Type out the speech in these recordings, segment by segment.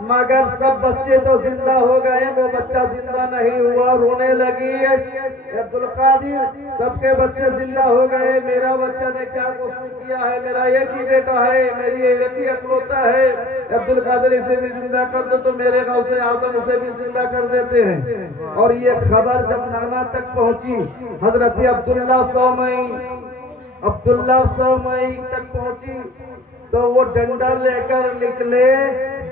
مگر سب بچے تو زندہ ہو گئے، وہ بچہ زندہ نہیں ہوا، رونے لگی ہے عبد القادر سب کے بچے زندہ ہو گئے، میرا بچہ نے کیا قصور کیا ہے، میرا ایک ہی بیٹا ہے، میری ایک ہی اکلوتا ہے، عبد القادر اسے بھی زندہ کر دو تو میرے غوث اعظم اسے بھی زندہ کر دیتے ہیں۔ اور یہ خبر جب نانا تک پہنچی، حضرت عبداللہ سومئی تک پہنچی تو وہ ڈنڈا لے کر نکلے،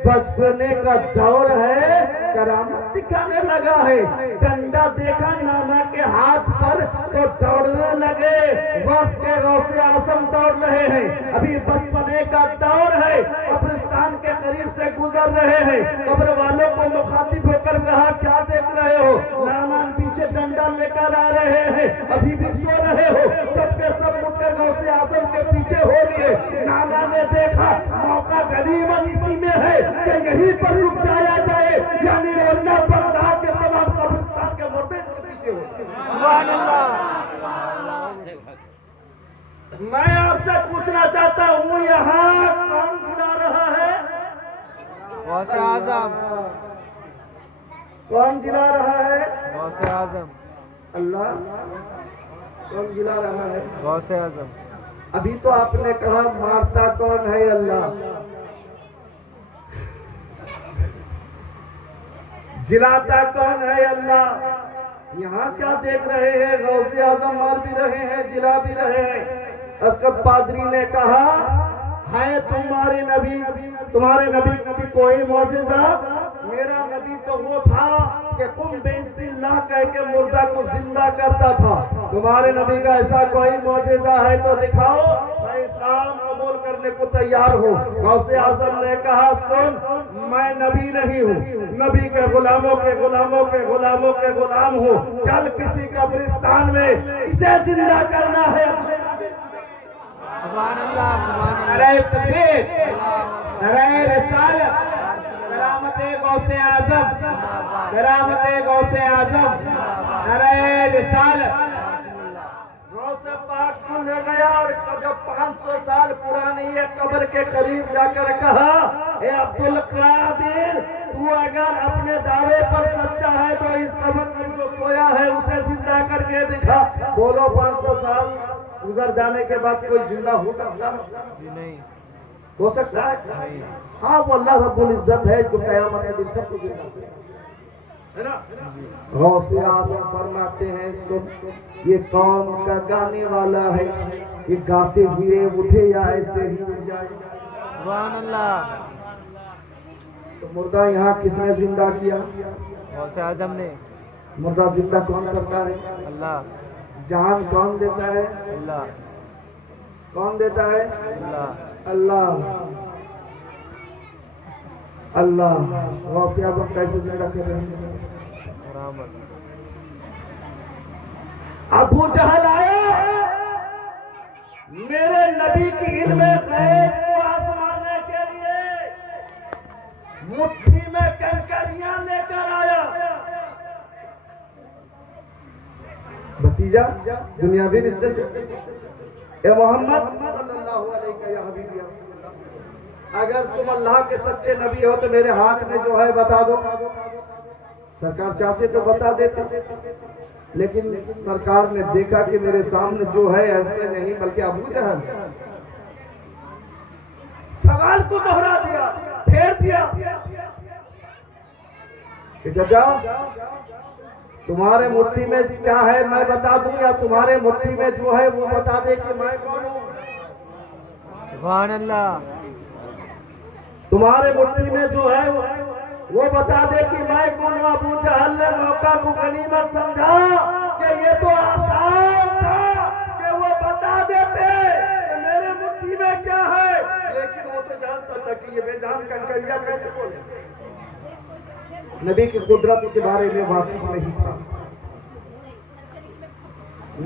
بچپنے کا دور ہے، کرامت دکھانے لگا ہے، ڈنڈا دیکھا نانا کے ہاتھ پر تو دوڑنے لگے، وقت کے غوث اعظم دوڑ رہے ہیں، ابھی بچپنے کا دور ہے، قبرستان کے قریب سے گزر رہے ہیں، قبر والوں کو مخاطب ہو کر کہا کیا دیکھ رہے ہو، نانا پیچھے ڈنڈا لے کر آ رہے ہیں، ابھی بھی سو رہے ہو، سب کے سب اٹھ کر غوث اعظم کے پیچھے ہو لیے، نانا نے دیکھا موقع غنیمت اسی میں ہے کہ یہیں پر رک جایا جائے، یعنی ورنہ بغداد کے تمام قبرستان کے مردے اس کے پیچھے ہو۔ سبحان اللہ۔ میں آپ سے پوچھنا چاہتا ہوں یہاں کون جلا رہا ہے؟ غوث اعظم۔ کون جلا رہا ہے؟ غوث اعظم۔ اللہ۔ کون جلا رہا ہے؟ غوث اعظم۔ ابھی تو آپ نے کہا مارتا کون ہے؟ اللہ۔ جلاتا کون ہے؟ اللہ۔ یہاں کیا دیکھ رہے ہیں؟ غوث اعظم مار بھی رہے ہیں، جلا بھی رہے ہیں۔ اسقف پادری نے کہا ہے تمہارے نبی کی کوئی معجزہ؟ میرا نبی تو وہ تھا کہ قم بسم اللہ کہہ کے مردہ کو زندہ کرتا تھا، تمہارے نبی کا ایسا کوئی معجزہ ہے تو دکھاؤ، میں اسلام قبول کرنے کو تیار ہوں۔ غوث اعظم نے کہا سن، میں نبی نہیں ہوں، نبی کے غلاموں کے غلاموں کے غلاموں کے غلام ہوں، چل کسی قبرستان میں اسے زندہ کرنا ہے۔ سبحان اللہ، سبحان اللہ۔ نعرہ تکبیر، نعرہ رسالت، کرامت غوث اعظم، کرامت غوث اعظم، نعرہ رسالت۔ غوث پاک کو لے گیا اور جب 500 سال پرانی یہ قبر کے قریب جا کر کہا اے عبد القادر، تو اگر اپنے دعوے پر سچا ہے تو اس قبر میں جو سویا ہے اسے زندہ کر کے دکھا۔ بولو 500 سال گزر جانے کے بعد کوئی زندہ ہو سکتا ہے؟ جی نہیں۔ ہو سکتا ہے؟ ہاں وہ اللہ رب العزت ہے جو قیامت کے دن سب کو زندہ ہے نا۔ غوث اعظم فرماتے ہیں سن، یہ قوم کا گانے والا ہے، یہ گاتے ہوئے اٹھے یا ایسے ہی اٹھ جائے۔ سبحان اللہ۔ تو مردہ یہاں کس نے زندہ کیا؟ غوث اعظم نے۔ مردہ زندہ کون کرتا ہے؟ اللہ۔ جان کون دیتا ہے؟ اللہ۔ کون دیتا ہے؟ اللہ۔ اللہ۔ اللہ۔ غوث اعظم کیسے زندہ کر رہے ہیں؟ رحمت۔ ابو جہل آیا میرے نبی کی علم غیب کو آزمانے کے لیے، مٹھی میں کنکریاں لے کر آیا۔ بھتیجا دنیاوی رشتے سے، اے محمد صلی اللہ علیہ یا حبیبی، اگر تم اللہ کے سچے نبی ہو تو میرے ہاتھ میں جو ہے بتا دو۔ سرکار چاہتے تو بتا دیتے، لیکن سرکار نے دیکھا کہ میرے سامنے جو ہے ایسے نہیں بلکہ ابو جہل، سوال کو دہرا دیا، پھیر دیا کہ چچا تمہارے مٹھی میں کیا ہے میں بتا دوں یا تمہارے مٹھی میں جو ہے وہ بتا دے کہ میں کون ہوں؟ سبحان اللہ۔ تمہارے مٹھی میں جو ہے وہ بتا دے کہ میں کون ہوں۔ ابو جہل نے موقع کو غنیمت سمجھا کہ یہ تو آسان تھا کہ وہ بتا دیتے کہ میرے مٹھی میں کیا ہے، لیکن وہ تو جانتا تھا کہ یہ بے جان کنکریاں کیسے بولے، نبی کی قدرت کے بارے میں واقف نہیں تھا۔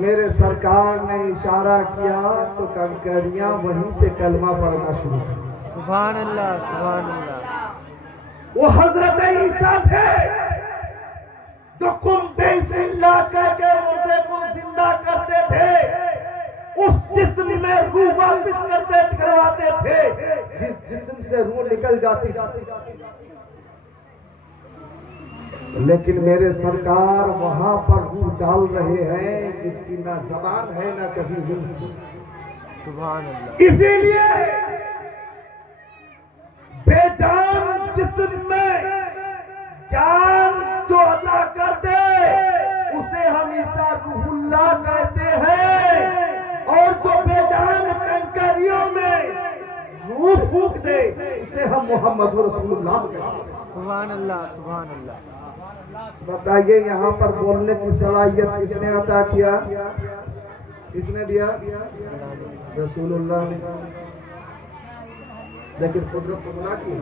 میرے سرکار نے اشارہ کیا تو کنکریاں وہیں سے کلمہ پڑھنا شروع کر۔ سبحان اللہ، سبحان اللہ۔ وہ حضرت عیسیٰ تھے جو قم بسم اللہ کہہ کے مردے کو زندہ کرتے تھے، اس جسم میں روح واپس کرواتے تھے، جس جسم سے روح نکل جاتی لیکن میرے سرکار وہاں پر روح ڈال رہے ہیں جس کی نہ زبان ہے نہ کبھی روح. سبحان اللہ. اسی لیے بے جان جسم میں جان جو عطا کر دے اسے ہم عیسیٰ روح اللہ کہتے ہیں، اور جو بے جان کنکریوں میں روح پھونک دے اسے ہم محمد رسول اللہ کہتے ہیں. سبحان اللہ. سبحان اللہ. بتائیے یہاں پر بولنے کی صلاحیت کس نے عطا کیا؟ کس نے دیا؟ رسول اللہ نے. لیکن قدرت خدا کی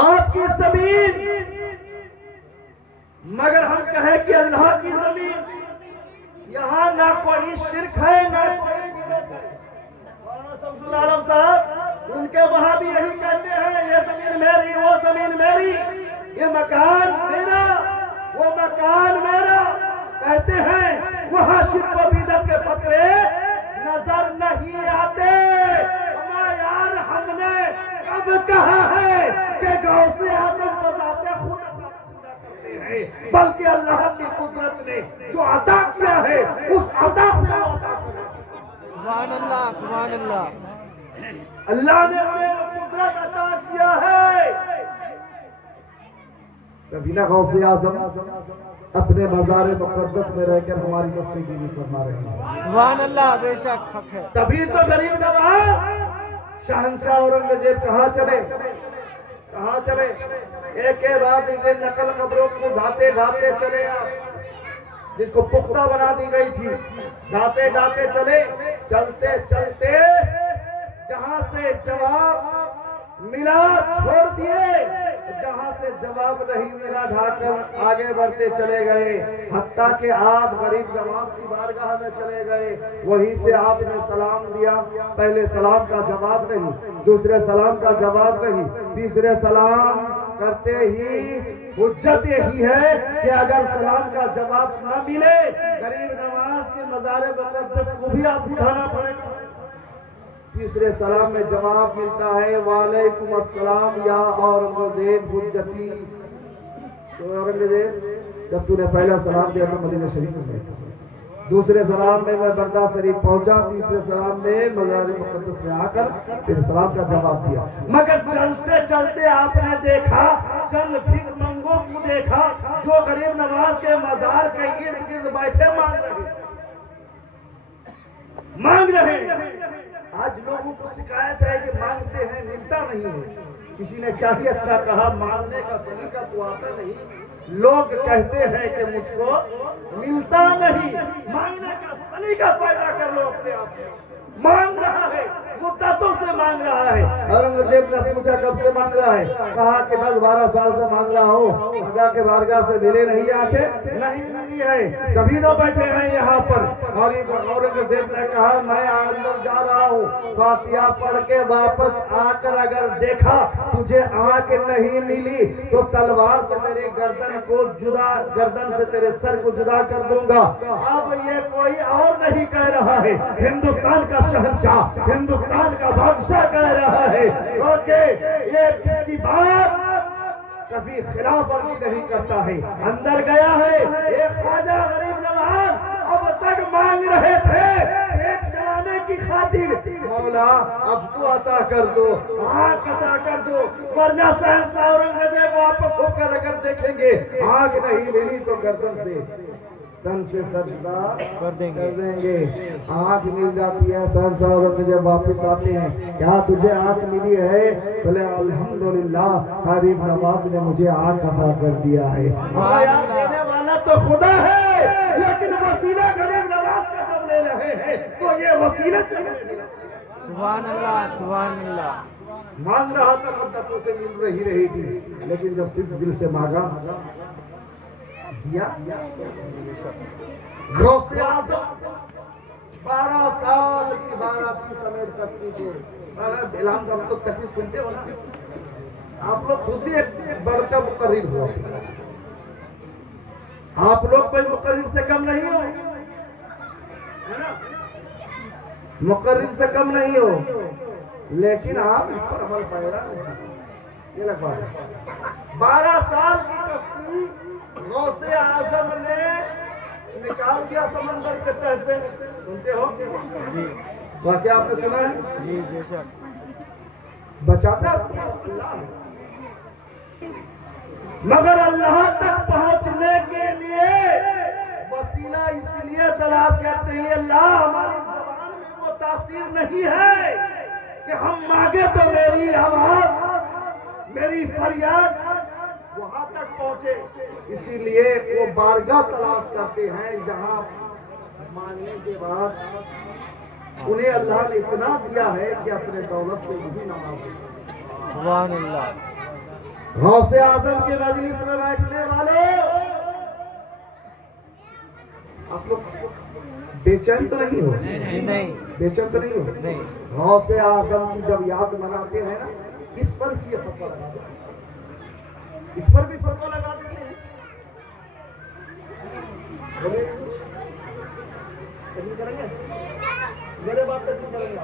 آپ کی زمین، مگر ہم کہیں کہ اللہ کی زمین، یہاں نہ کوئی شرک ہے نہ کوئی بدعت ہے. مولانا شمس العالم صاحب ان کے وہاں بھی یہی کہتے ہیں، یہ زمین میری وہ زمین میری، یہ مکان میرا وہ مکان میرا. کہتے ہیں وہاں شرک و بدعت کے فتوے نظر نہیں آتے. یار ہم نے کب کہا ہے کہ غوث اعظم بذات خود عطا کرتے ہیں، بلکہ اللہ کی قدرت نے جو عطا کیا ہے اس عطا کو عطا کرتے ہیں. سبحان اللہ. سبحان اللہ. اللہ نے ہمیں قدرت عطا کیا ہے. کبھی نہ غوث اعظم اپنے مزار مقدس میں رہ کر ہماری دستگیری فرما رہے ہیں. سبحان اللہ. بے شک حق ہے. تبھی تو غریب نواز شہنشاہ اورنگزیب کہاں چلے کہاں چلے؟ ایک کے بعد ایک نقل قبروں کو ڈھاتے ڈھاتے چلے آپ، جس کو پختہ بنا دی گئی تھی. ڈھاتے ڈھاتے چلے، چلتے چلتے جہاں سے جواب ملا چھوڑ دیے، جہاں سے جواب نہیں ملا ڈھا کر آگے بڑھتے چلے گئے، حتیٰ کہ آپ غریب نواز کی بارگاہ میں چلے گئے. وہیں سے آپ نے سلام دیا. پہلے سلام کا جواب نہیں، دوسرے سلام کا جواب نہیں، تیسرے سلام کرتے ہی حجت یہی ہے کہ اگر سلام کا جواب نہ ملے غریب نواز کے مزار مقدس کو بھی آپ اٹھانا پڑے گا. تیسرے سلام میں جواب ملتا ہے وعلیکم السلام یا اورنگزیب حجتی. تو اورنگزیب جب تو نے پہلا سلام دیا تو مدینہ شریف میں، دوسرے سلام میں بردہ شریف پہنچا، تیسرے سلام میں مزار مقدس میں آ کر پھر سلام کا جواب دیا. مگر چلتے چلتے آپ نے دیکھا، چند بھیک منگوں کو دیکھا جو غریب نواز کے مزار کے ارد گرد بیٹھے مانگ رہے. آج لوگوں کو شکایت ہے کہ مانگتے ہیں ملتا نہیں ہے. کسی نے کیا ہی اچھا کہا، مانگنے کا سلیقہ تو آتا نہیں. لوگ کہتے ہیں کہ مجھ کو ملتا نہیں. مانگنے کا سلیقہ پیدا کر لو اپنے آپ میں. مانگ رہا ہے، مدتوں سے مانگ رہا ہے. اورنگزیب نے پوچھا کب سے مانگ رہا ہے؟ کہا کہ 10-12 سال سے مانگ رہا ہوں. خدا کے بارگاہ سے ملے نہیں آنکھیں نہیں ملی ہے، کبھی تو بیٹھے ہیں یہاں پر. اور اورنگزیب نے کہا میں اندر جا رہا ہوں، فاتحہ پڑھ کے واپس آ کر اگر دیکھا تجھے آنکھ نہیں ملی تو تلوار سے میری گردن سے تیرے سر کو جدا کر دوں گا. اب یہ کوئی اور نہیں کہہ رہا ہے، ہندوستان کا شہنشاہ، ہندوستان کا بادشاہ کہہ رہا ہے، کیونکہ یہ کس کی بات کبھی خلاف ورزی نہیں کرتا ہے. اندر گیا ہے ایک خواجہ غریب نواز، اب تک مانگ رہے تھے پیٹ چلانے کی خاطر، مولا اب تو عطا کر دو، آنکھ عطا کر دو، ورنہ شہنشاہ اورنگزیب واپس ہو کر اگر دیکھیں گے آنکھ نہیں ملی تو گردن سے تن سے سجدہ کر دیں گے. آنکھ مل جاتی ہے، شہنشاہ اورنگزیب واپس آتے ہیں. کیا تجھے آنکھ ملی ہے؟ بھلے الحمدللہ غریب نواز نے مجھے آنکھ عطا کر دیا ہے. دینے والا تو خدا ہے، لیکن وسیلہ غریب نواز کا جب لے رہے ہیں تو یہ وسیلہ سے سبحان اللہ. سبحان اللہ. مانگ رہا تھا، مدتوں سے مل رہی تھی، لیکن جب صرف دل سے مانگا دیا. غوث اعظم 12 سال کی بارابی سمیت کشتی کو اعلان کا تو تکلیف سنتے ہو نا آپ لوگ، خود بھی ایک بڑھتا مقرر ہو. آپ لوگ کوئی مقرر سے کم نہیں ہو، مقرر سے کم نہیں ہو، لیکن آپ اس پر عمل پیرا نہیں. یہ لگوا 12 سال کی کشتی غوث اعظم نے نکال دیا سمندر کے تہہ سے. سنتے ہو جی واقعہ آپ نے سنا ہے؟ جی بے شک. بچاتا اللہ ہے. مگر اللہ تک پہنچنے کے لیے وسیلہ اس لیے تلاش کرتے ہیں. اللہ ہماری زبان میں وہ تاثیر نہیں ہے کہ ہم مانگے تو میری آواز میری فریاد وہاں تک پہنچے. اسی لیے وہ بارگاہ تلاش کرتے ہیں جہاں مانگنے کے بعد انہیں اللہ نے اتنا دیا ہے کہ اپنے دولت سے بھی نہ مانگے. سبحان اللہ. غوث اعظم کے مجلس میں بیٹھنے والے آپ لوگ بے چین تو نہیں ہو؟ جی نہیں بے چین تو نہیں ہو؟ نہیں. غوث اعظم کی جب یاد مناتے ہیں نا اس پر بھی فتویٰ لگا دیتے ہیں. اس پر بھی فتویٰ لگا دیتے ہیں. بولے کبھی کریں گے میرے بات کبھی کریں گے.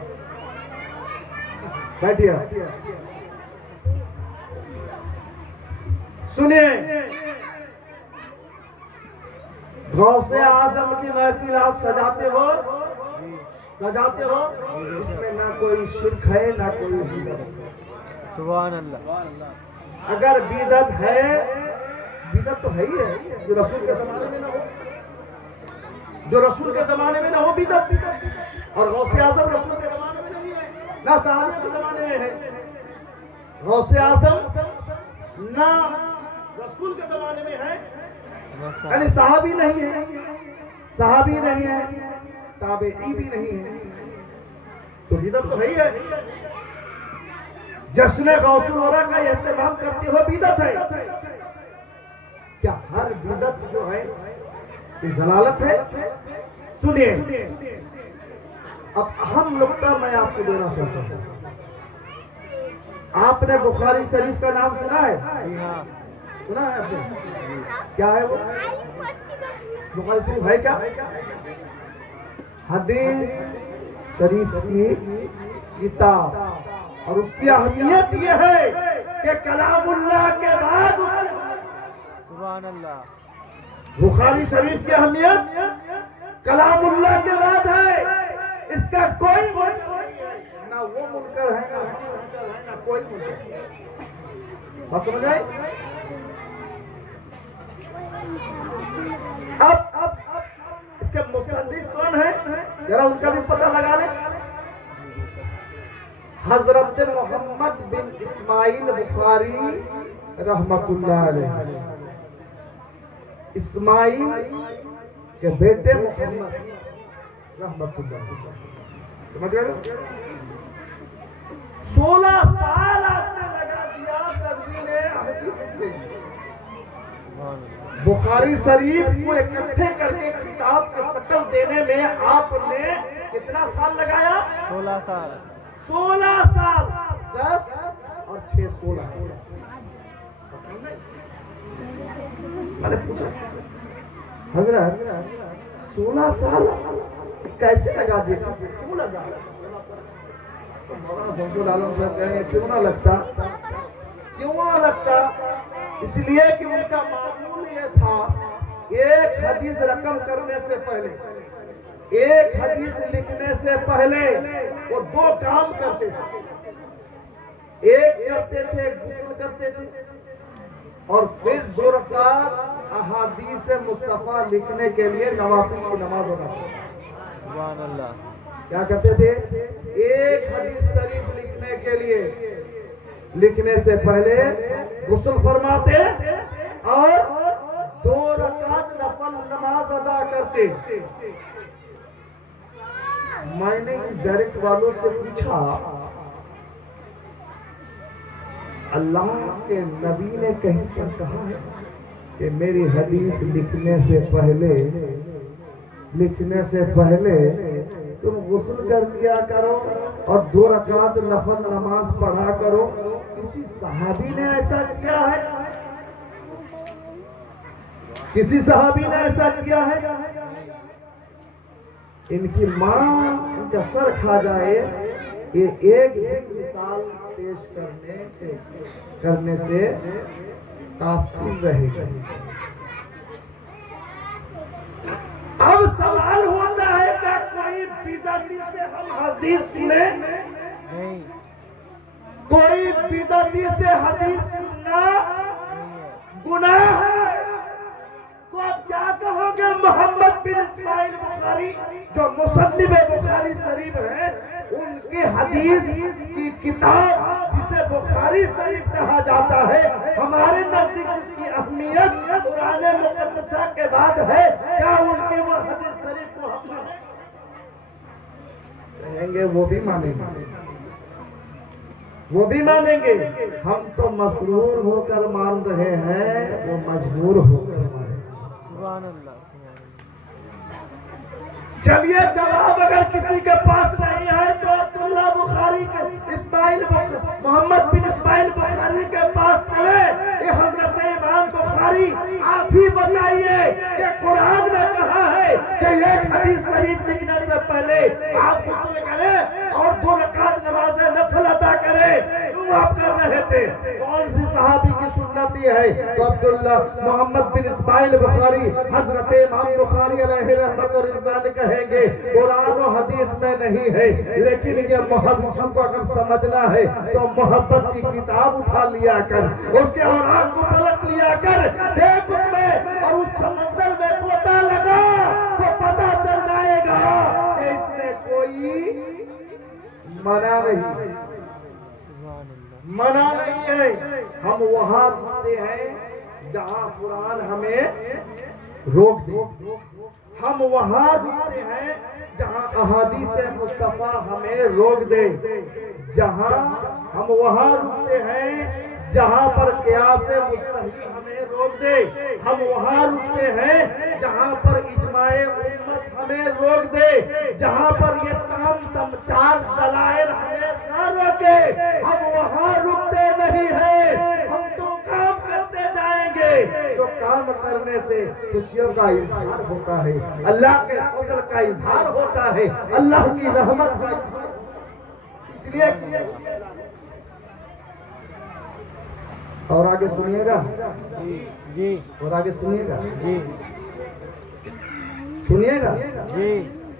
بیٹھیے سنیے. غوث اعظم کی محفل آپ سجاتے ہو سجاتے ہو اس میں نہ کوئی شرک ہے نہ کوئی بدعت. سبحان اللہ. اگر بدعت ہے بدعت تو ہے ہی ہے جو رسول کے زمانے میں نہ ہو. جو رسول کے زمانے میں نہ ہو بدعت. اور غوث اعظم رسول کے زمانے میں نہیں ہے نہ صحابہ کے زمانے میں ہے. غوث اعظم نہ رسول کے زمانے میں ہے یعنی صحابی نہیں ہے صحابی نہیں ہے تابعی بھی نہیں ہے تو بدعت تو ہے ہی ہے. جشن غوث الورا کا اہتمام کرتے ہو بدعت ہے. کیا ہر بدعت جو ہے یہ ضلالت ہے؟ سنیے اب اہم نقطہ میں آپ کو دینا چاہتا ہوں. آپ نے بخاری شریف کا نام سنا ہے؟ جی ہاں. سنا ہے آپ نے؟ کیا ہے وہ بخاری شریف ہے کیا؟ حدیث شریف کی کتاب اور اس کی اہمیت یہ ہے کہ کلام اللہ کے بعد سبحان اللہ. بخاری شریف کی اہمیت کلام اللہ کے بعد ہے. اس کا کوئی نہ وہ منکر ہے نہ ہم منکر ہے نہ کوئی منکر. بات سمجھ آئی؟ اب اس کے مصنف کون ہے ذرا ان کا بھی پتہ لگا لیں. حضرت محمد بن اسماعیل بخاری رحمت اللہ علیہ. اسماعیل کے بیٹے محمد رحمت اللہ علیہ. سمجھ گئے؟ 16 سال آپ نے لگا دیا تدوین حدیث میں. بخاری شریف کو اکٹھے کر کے کتاب کی شکل دینے میں آپ نے کتنا سال لگایا؟ 16 سال. 16 سال. 10 اور 6 16. میں نے پوچھا حضرت 16 سال کیسے لگا دیا؟ کیوں لگا؟ مولانا شمس العالم صاحب کہیں گے کیوں نہ لگتا؟ کیوں نہ لگتا؟ اس لیے کہ ان کا معمول یہ تھا ایک حدیث رقم کرنے سے پہلے ایک حدیث لکھنے سے پہلے وہ 2 کام کرتے تھے. ایک کرتے تھے غسل کرتے تھے اور پھر 2 رکعت احادیث مصطفیٰ لکھنے کے لیے نوافل کی نماز ہونا. سبحان اللہ. کیا کرتے تھے؟ ایک حدیث شریف لکھنے کے لیے لکھنے سے پہلے غسل فرماتے اور 2 رکعت نفل نماز ادا کرتے. میں نے ڈائریکٹ والوں سے پوچھا اللہ کے نبی نے کہیں پر کہا ہے کہ میری حدیث لکھنے سے پہلے تم غسل کر لیا کرو اور 2 رکعت نفل نماز پڑھا کرو؟ کسی صحابی نے ایسا کیا ہے؟ کسی صحابی نے ایسا کیا ہے؟ ان کی ماں ان کا سر کھا جائے یہ ایک بھی مثال پیش کرنے سے تاثیر رہے گا. اب سوال ہوتا ہے کہ کوئی بدعتی سے ہم حدیث سنیں؟ نہیں کوئی بدعتی سے حدیث سننا گناہ ہے. تو آپ کیا کہو گے محمد بن اسماعیل بخاری جو مصنف بخاری شریف ہے، ان کی حدیث کی کتاب جسے بخاری شریف کہا جاتا ہے، ہمارے نزدیک اس کی اہمیت قرآن مقدسہ کے بعد ہے، کیا ان کی وہ حدیث شریف کو ہم کہیں گے؟ وہ بھی مانیں گے، وہ بھی مانیں گے. ہم تو مسرور ہو کر مان رہے ہیں، وہ مجبور ہو کر مان رہے ہیں. سبحان اللہ سبحان چلیے جواب اگر کسی کے پاس نہیں ہے تو عبداللہ بخاری کے محمد بن اسماعیل بخاری کے پاس چلے. یہ حضرت امام بخاری آپ ہی بتائیے کہ قرآن میں کہا ہے کہ ایک حدیث شریف لکھنے سے پہلے آپ غسل کریں اور 2 رکعت نماز نفل ادا کریں. کیوں آپ کر رہے تھے؟ کون سی صحابی کی سنت یہ ہے؟ تو عبداللہ محمد بن اسماعیل بخاری حضرت امام بخاری علیہ رحمت و رضوان کہیں گے قرآن و حدیث میں نہیں ہے، لیکن یہ محبت کو اگر سمجھنا ہے تو محبت کی کتاب اٹھا لیا کر، اس کے اوراق کو پلٹ لیا کر، دیکھ اس میں اور اس سمندر میں پتا لگا تو پتا چل جائے گا کہ اس میں کوئی منع نہیں، منع نہیں ہے. ہم وہاں رکتے ہیں جہاں قرآن ہمیں روک دے، ہم وہاں رکتے ہیں جہاں احادیث مصطفیٰ ہمیں روک دے، جہاں ہم وہاں رکتے ہیں جہاں پر قیاس مستحیل ہمیں روک دے، ہم وہاں رکتے ہیں جہاں پر اجماع امت ہمیں روک دے، جہاں پر یہ تمام 4 دلائل ہمیں نہ روکے، ہم وہاں رکتے نہیں ہیں. ہم تو کام کرتے جائیں گے. جو کام کرنے سے خوشیوں کا اظہار ہوتا ہے، اللہ کے فضل کا اظہار ہوتا ہے، اللہ کی رحمت کا اظہار. اس لیے اور آگے سنیے گا، جی جی اور آگے سنیے گا، جی سنیے گا. جی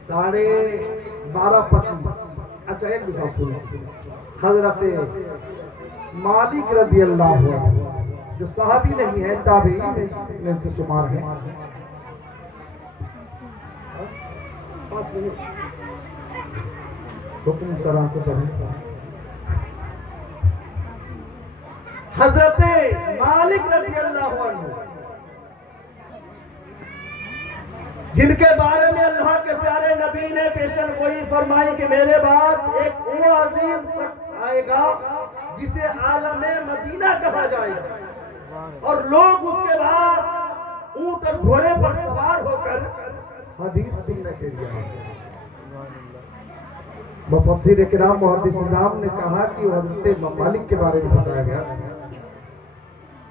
12:25. اچھا ایک دوسرا سنیں. حضرت مالک رضی اللہ عنہ جو صحابی نہیں ہے، تابعی میں سے شمار ہے. 5 منٹ حکم سلام کو پڑھیں. حضرت مالک رضی اللہ عنہ جن کے بارے میں اللہ کے پیارے نبی نے پیشن گوئی فرمائی کہ میرے بعد ایک وہ عظیم شخص آئے گا جسے عالم مدینہ کہا جائے گا، اور لوگ اس کے بعد اونٹ اور گھوڑے پر سوار ہو کر حدیث سننے کے لیے آئیں گے. مفسر کرام محدث نظام نے کہا کہ حضرت مالک کے بارے میں بتایا گیا.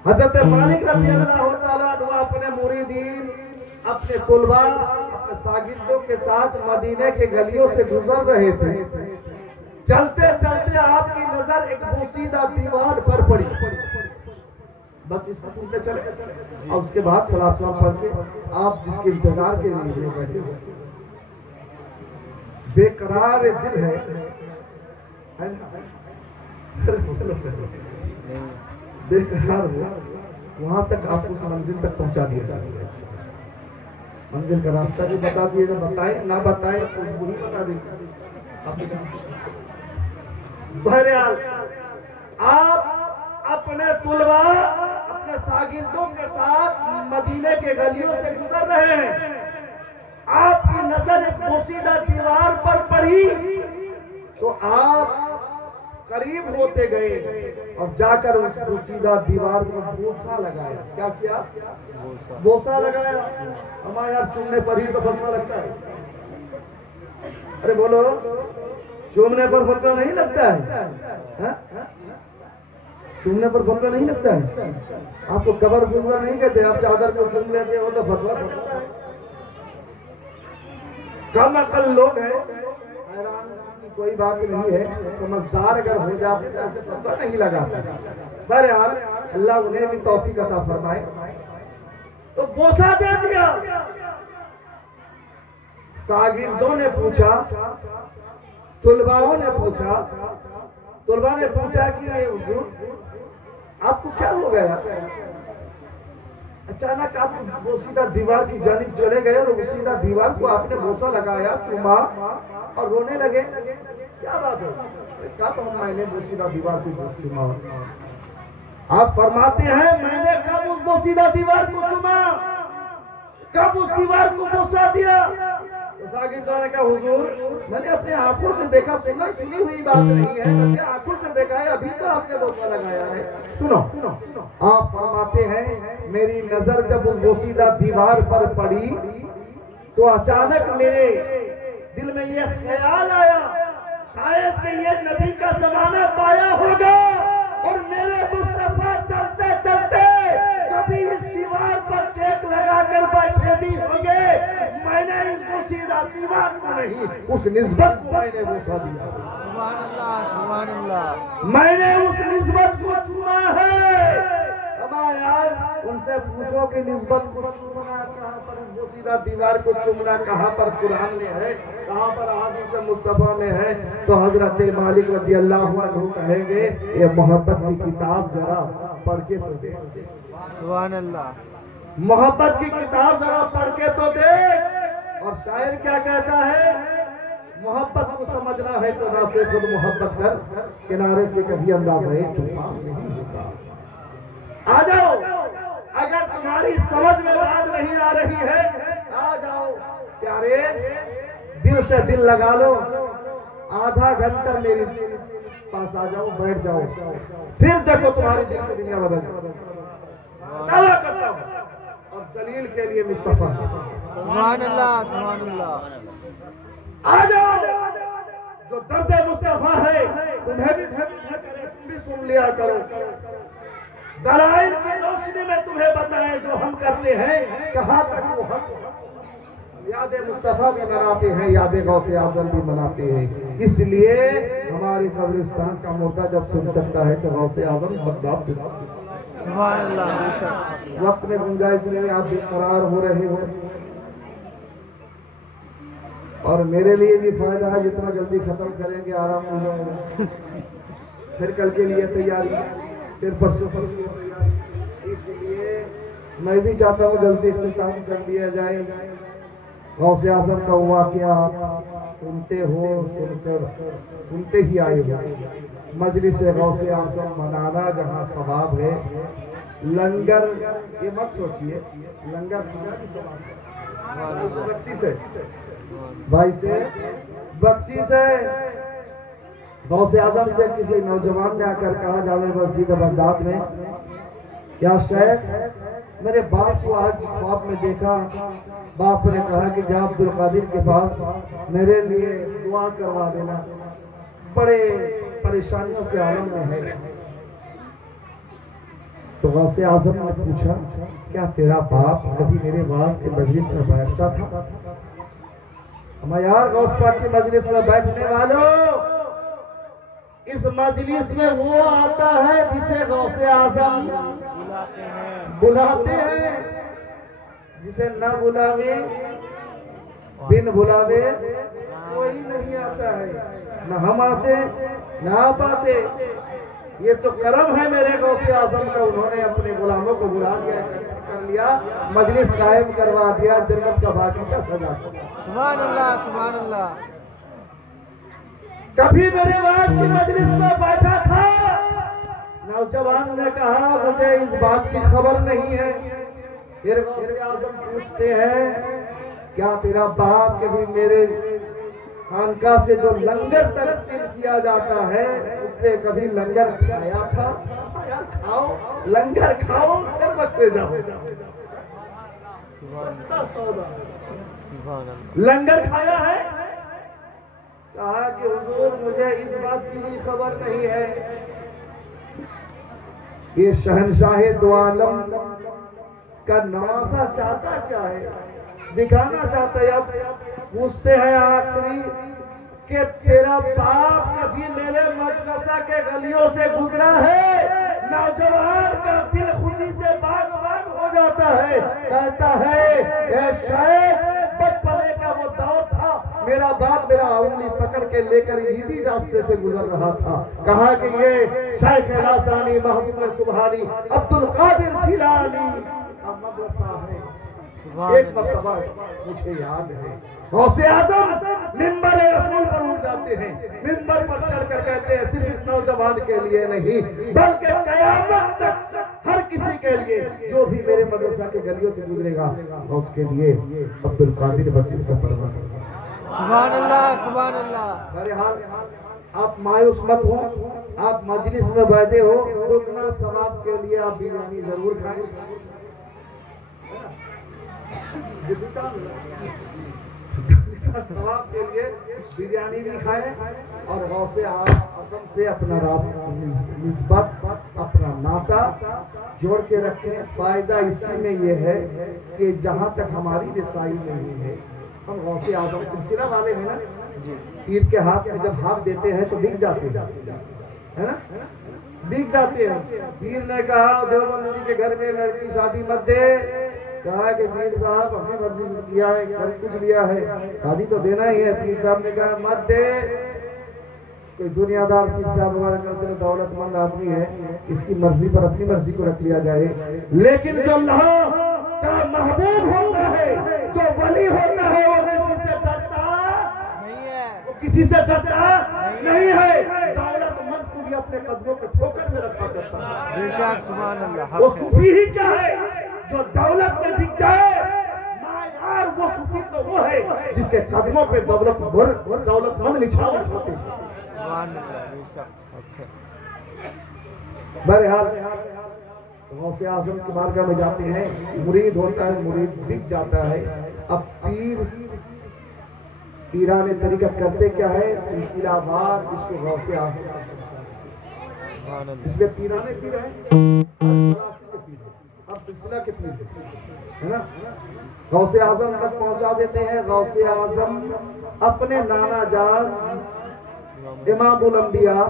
حضرت مالک رضی اللہ تعالیٰ عنہ اپنے مریدین، اپنے طلباء، اپنے شاگردوں کے ساتھ مدینے کے گلیوں سے گزر رہے تھے. چلتے چلتے آپ کی نظر ایک بوسیدہ دیوار پر پڑی. بس اس کو سنتے چلے اور اس کے بعد خلاصہ پڑھ کے آپ جس کے انتظار کے لیے بیٹھے ہوئے. بے قرار دل ہے، بے قرار ہو، وہاں تک آپ اس منزل تک پہنچا دیا جائے. منزل کا راستہ بھی بتا دیے گا، بتائیں نہ بتائیں وہی بتا دیں گے. بہرحال آپ اپنے طلباء، اپنے شاگردوں کے ساتھ مدینے کے گلیوں سے گزر رہے ہیں. آپ کی نظر ایک بوسیدہ دیوار پر پڑی تو آپ قریب ہوتے گئے اور جا کر اس بوسیدہ دیوار پر بوسا لگایا. کیا کیا؟ بوسا لگایا. ہمارے یہاں چومنے پر ہی تو فتویٰ لگتا ہے. ارے بولو، چومنے پر فتویٰ نہیں لگتا ہے؟ چومنے پر فتویٰ نہیں لگتا ہے؟ آپ کو قبر گزرا نہیں کہتے، آپ چادر کو چوم لیتے ہو تو فتویٰ لگتا ہے. کم عقل لوگ ہیں حیران کی کوئی بات نہیں ہے، سمجھدار اگر ہو جاتے تو ایسے پتہ نہیں لگاتا۔ بہرحال اللہ انہیں بھی توفیق عطا فرمائے۔ تو بوسہ دے دیا۔ شاگردوں نے پوچھا، طلباؤں نے پوچھا، طلباء نے پوچھا کہ اے حضور آپ کو کیا ہو گیا؟ اچانک آپ بوسیدہ دیوار کی جانب چلے گئے اور بوسیدہ دیوار کو آپ نے بوسہ لگایا، چوما اور رونے لگے۔ کیا بات ہے؟ کہا تو میں نے بوسیدہ دیوار کو چوما۔ آپ فرماتے ہیں میں نے کب اس بوسیدہ دیوار کو چوما، کب اس دیوار کو بوسہ دیا؟ شاگردوں نے کہا حضور میں نے اپنے آنکھوں سے دیکھا، سنی ہوئی بات نہیں ہے، میں نے آنکھوں سے دیکھا ہے، ابھی تو آپ نے بوسہ لگایا ہے۔ سنو آپ فرماتے ہیں میری نظر جب اس بوسیدہ دیوار پر پڑی تو اچانک میرے دل میں یہ خیال آیا شاید کہ یہ نبی کا زمانہ پایا ہوگا اور میرے مصطفیٰ چلتے چلتے کبھی اس دیوار پر ٹیک لگا کر بیٹھے بھی ہوں گے۔ میں نے اس بوسیدہ دیوار کو نہیں، اس نسبت کو میں نے بوسہ دیا۔ سبحان اللہ، سبحان اللہ۔ میں نے اس نسبت کو چوما ہے۔ اب یار ان سے پوچھو کہ نسبت کو چومنا کہاں پر، اس بوسیدہ دیوار کو چومنا کہاں پر قرآن میں ہے، کہاں پر احادیث مصطفیٰ میں ہے؟ تو حضرت مالک رضی اللہ عنہ کہیں گے یہ محبت کی کتاب ذرا پڑھ کے تو دیکھ، سبحان اللہ۔ محبت کی کتاب ذرا پڑھ کے تو دیکھ۔ اور شاعر کیا کہتا ہے؟ محبت کو سمجھنا ہے تو نہ سے خود محبت کر، کنارے سے کبھی اندازہ طوفان نہیں ہوتا۔ آ جاؤ، اگر تمہاری سمجھ میں بات نہیں آ رہی ہے آ جاؤ پیارے، دل سے دل لگا لو، آدھا گھنٹہ میرے پاس آ جاؤ، بیٹھ جاؤ، پھر دیکھو تمہاری دل کی دنیا بدل جائے۔ دعویٰ کرتا ہوں اور دلیل کے لیے مصطفیٰ۔ سبحان اللہ، سبحان اللہ۔ آ جاؤ، جو درد مصطفیٰ ہے تمہیں بھی سمجھا کرے، تم بھی سن لیا کرو، دلائل کی روشنی میں تمہیں بتائیں جو ہم کرتے ہیں کہاں تک وہ حق۔ یاد مصطفیٰ بھی مناتے ہیں، یاد غوث اعظم بھی مناتے ہیں، اس لیے ہماری قبرستان کا مردہ جب سن سکتا ہے تو غوث اعظم بغداد سے سبحان اللہ، بے شک۔ وقت میں گنجائش نہیں، آپ بے قرار ہو رہے ہو اور میرے لیے بھی فائدہ ہے، جتنا جلدی ختم کریں گے آرام ہو جائے گا، پھر کل کے لیے تیاری، پھر پرسوں کے لیے تیاری، اس لیے میں بھی چاہتا ہوں جلدی اختتام کر دیا جائے۔ غوث اعظم کا واقعہ سنتے ہو، سنتے ہی آئے ہو، مجلس غوث اعظم منانا جہاں ثواب ہے، لنگر یہ مت سوچئے لنگر بخشش ہے، بھائی سے بخشش ہے۔ غوث اعظم سے کسی نوجوان نے آ کر کہا جامع مسجد بغداد میں، یا شیخ میرے باپ کو آج خواب میں دیکھا، باپ نے کہا کہ جا عبد القادر کے پاس میرے لیے دعا کروا دینا، بڑے پریشانیوں کے عالم میں ہے۔ تو غوث اعظم نے پوچھا کیا تیرا باپ کبھی میرے واعظ کے مجلس میں بیٹھتا تھا؟ ہمیں یار غوث پاک کی مجلس میں بیٹھنے والوں، اس مجلس میں وہ آتا ہے جسے غوث اعظم بلاتے ہیں، جسے نہ بلاوے بن بلاوے کوئی نہیں آتا ہے، نہ ہم آتے نہ آپ آتے۔ یہ تو کرم ہے میرے غوث اعظم کا، انہوں نے اپنے غلاموں کو بلا لیا، کر لیا، مجلس قائم کروا دیا، جنت کا باغیچہ سجا دیا۔ سبحان اللہ، سبحان اللہ۔ کبھی میرے واعظ کی مجلس میں بیٹھا تھا، نوجوان نے کہا مجھے اس بات کی خبر نہیں ہے۔ پھر غوث اعظم پوچھتے ہیں کیا تیرا باپ کبھی میرے خانقاہ سے جو لنگر تقسیم کیا جاتا ہے اس سے کبھی لنگر کھایا تھا؟ یار کھاؤ، لنگر کھاؤ، پھر بچے جاؤ، سستا سودا۔ سبحان اللہ۔ لنگر کھایا ہے؟ کہا کہ حضور مجھے اس بات کی بھی خبر نہیں ہے۔ یہ شہنشاہ دو عالم کا نواسا چاہتا کیا ہے؟ دکھانا چاہتا ہے۔ اب پوچھتے ہیں آخری کہ تیرا باپ کبھی میرے مدرسہ کے گلیوں سے گزرا ہے؟ نوجوان کا دل خوشی سے باغ باغ ہو جاتا ہے، کہتا ہے اے شیخ، بچپنے کا وہ دور تھا، میرا باپ میرا انگلی پکڑ کے لے کر عیدی راستے سے گزر رہا تھا۔ کہا کہ یہ شیخ لاسانی محبوب سبحانی عبد القادر جیلانی کا مدرسہ ہے۔ ایک مرتبہ مجھے یاد ہے، غوث اعظم منبر رسول پر اٹھ جاتے ہیں، منبر پر چڑھ کر کہتے ہیں صرف اس نوجوان کے لیے نہیں بلکہ قیامت تک ہر کسی کے لیے جو بھی میرے مدرسہ کے گلیوں سے گزرے گا میں اس کے لیے عبد القادر بخشش کا فرمان کروں۔ سبحان اللہ سبحان اللہ۔ بہرحال آپ مایوس مت ہوں، آپ مجلس میں بیٹھے ہو تو اتنا ثواب کے لیے آپ بریانی ضرور کھائیں، ثواب کے لیے بریانی بھی کھائیں اور غوث اعظم سے اپنا نسبت اپنا ناطا جوڑ کے رکھیں۔ فائدہ اسی میں یہ ہے کہ جہاں تک ہماری رسائی نہیں ہے ہم غوث اعظم سلسلہ والے ہیں نا، پیر کے ہاتھ میں جب ہاتھ دیتے ہیں تو بک جاتے ہیں، ہے نا، بک جاتے ہیں۔ پیر نے کہا دیوبند جی کے گھر میں لڑکی شادی مت دے، کہا کہ پیر صاحب اپنی مرضی سے کیا ہے، گھر کچھ لیا ہے، شادی تو دینا ہی ہے۔ پیر صاحب نے کہا مت دے، کوئی دنیا دار پیر صاحب ہمارے کلچر دولت مند آدمی ہے، اس کی مرضی پر اپنی مرضی کو رکھ لیا جائے، لیکن جو اللہ کا محبوب ہوتا ہے، جو ولی ہوتا ہے، وہ کسی سے ڈرتا نہیں ہے، وہ کسی سے ڈرتا نہیں ہے، دولت مند کو بھی اپنے قدموں کے ٹھوکر میں رکھا کرتا ہے۔ بے شک سبحان اللہ۔ وہ حق ہے۔ صوفی ہی کیا ہے جو دولت میں بک جائے؟ یار وہ صوفی تو وہ ہے جس کے قدموں پہ دولت مند نچھاور ہوتے ہیں۔ سبحان اللہ بے شک حق ہے۔ بہرحال غوث اعظم کی بارگاہ میں جاتے ہیں، مرید ہوتا ہے، مرید بک جاتا ہے۔ اب پیران طریقت کرتے کیا ہے؟ سلسلہ وار اس کو غوث اعظم سبحان اللہ۔ اس لیے پیرانے پیر ہیں، اب سلسلہ کے پیر ہے نا، غوث اعظم تک پہنچا دیتے ہیں۔ غوث اعظم اپنے نانا جان امام الانبیاء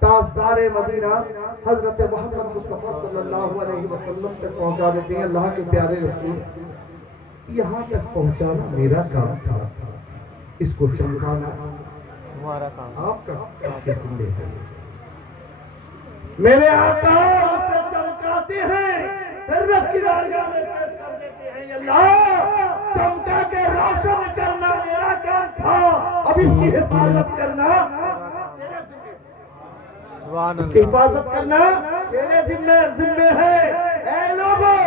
تاجدار مدینہ حضرت محمد مصطفیٰ صلی اللہ علیہ وسلم تک پہنچا دیتے ہیں۔ اللہ کے پیارے رسول، یہاں تک پہنچانا میرا کام تھا، اس کو چمکانا ہمارا کام۔ آپ کا ذمہ ہے۔ میرے آقا اسے چمکاتے ہیں، رب کی بارگاہ میں پیش کر دیتے ہیں، اللہ چمکا کے روشن کرنا میرا کام تھا، اب اس کی حفاظت کرنا تیرے ذمہ، سبحان اس کی اللہ۔ حفاظت کرنا تیرے ذمہ ہے۔ اے لوگوں